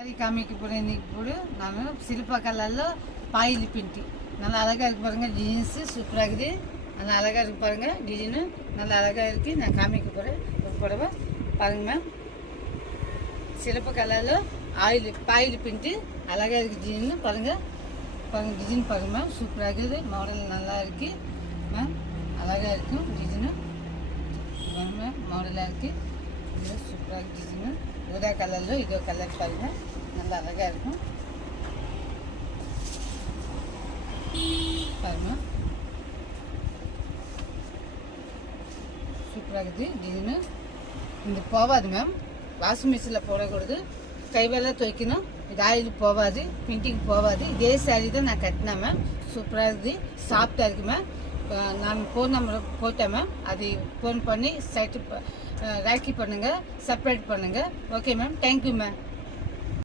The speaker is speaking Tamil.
சாரி காமிக்க போகிறேன் இன்னைக்கு போடு. நான் சில்பா கலரில் பாயில் பின்ட்டி நல்லா அழகாக இருக்குது பாருங்கள். ஜீன்ஸு சூப்பராக இருக்குது, நல்லா அழகாக இருக்குது பாருங்கள். டிசைனு நல்லா அழகாக இருக்குது. நான் காமிக்க போகிறேன் ஒரு புடவை பாருங்கள் மேம். சிலப்ப கலரில் பாயில் பின்ட்டு அழகாக இருக்குது டிசைனு பாருங்கள். பாருங்கள் டிசைன் பாருங்கள் மேம், சூப்பராக இருக்குது. மாடல் நல்லா இருக்குது மேம், அழகாக இருக்கும் டிசைனு மேம், மாடலாக இருக்குது. இது சூப்பராக இருக்குது டிசைனு. இதோ கலரில் இதோ கலர் பாருங்கள், நல்லா அழகாக இருக்கும் பாருங்க. சூப்பராக இருக்குது டிசைனு. இந்த போகாது மேம், வாஷிங் மிஷினில் போடக்கூடாது, கை வேலை துவைக்கணும். இது ஆயில் போகாது, பிண்டிங் போகாது. இதே சாரீ தான் நான் கட்டினேன் மேம். சூப்பராக இருக்குது, சாஃப்டாக இருக்குது மேம். நான் ஃபோன் நம்பர் போட்டேன் மேம், அது ஃபோன் பண்ணி சைட்டு ராக்கி பண்ணுங்கள், செப்பரேட் பண்ணுங்கள். Okay ma'am, thank you ma'am.